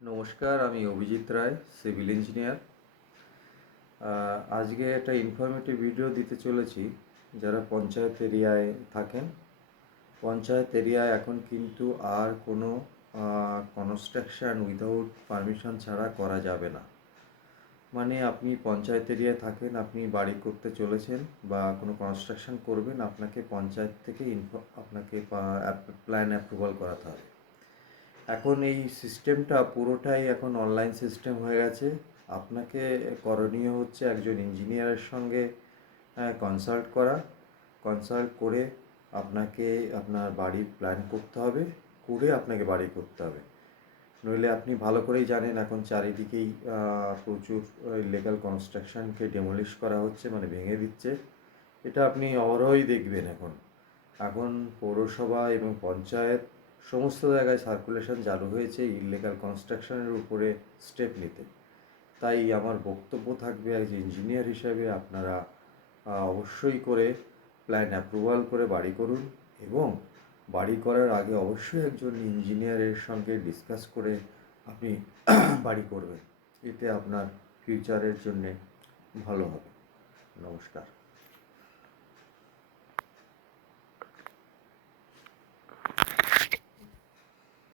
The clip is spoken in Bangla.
নমস্কার, আমি অভিজিৎ রায়, সিভিল ইঞ্জিনিয়ার। আজকে একটা ইনফরমেটিভ ভিডিও দিতে চলেছি। যারা পঞ্চায়েত এরিয়ায় থাকেন, পঞ্চায়েত এরিয়ায় এখন কিন্তু আর কোনো কনস্ট্রাকশান উইদাউট পারমিশন ছাড়া করা যাবে না। মানে আপনি পঞ্চায়েত এরিয়ায় থাকেন, আপনি বাড়ি করতে চলেছেন বা কোনো কনস্ট্রাকশান করবেন, আপনাকে পঞ্চায়েত থেকে আপনাকে প্ল্যান অ্যাপ্রুভাল করাতে হবে। এখন এই সিস্টেমটা পুরোটাই এখন অনলাইন সিস্টেম হয়ে গেছে। আপনাকে করণীয় হচ্ছে একজন ইঞ্জিনিয়ারের সঙ্গে কনসাল্ট করে আপনাকে আপনার বাড়ির প্ল্যান করতে হবে, করে আপনাকে বাড়ি করতে হবে। নইলে আপনি ভালো করেই জানেন এখন চারিদিকেই প্রচুর ইলিগাল কনস্ট্রাকশনকে ডেমোলিশ করা হচ্ছে, মানে ভেঙে দিচ্ছে। এটা আপনি অহরহই দেখবেন। এখন পৌরসভা এবং পঞ্চায়েত সমস্ত জায়গায় সার্কুলেশন চালু হয়েছে ইলিগাল কনস্ট্রাকশনের উপরে স্টেপ নিতে। তাই আমার বক্তব্য থাকবে, অ্যাজ ইঞ্জিনিয়ার হিসাবে আপনারা অবশ্যই করে প্ল্যান অ্যাপ্রুভাল করে বাড়ি করুন, এবং বাড়ি করার আগে অবশ্যই একজন ইঞ্জিনিয়ারের সঙ্গে ডিসকাস করে আপনি বাড়ি করবেন। এতে আপনার ফিউচারের জন্যে ভালো হবে। নমস্কার।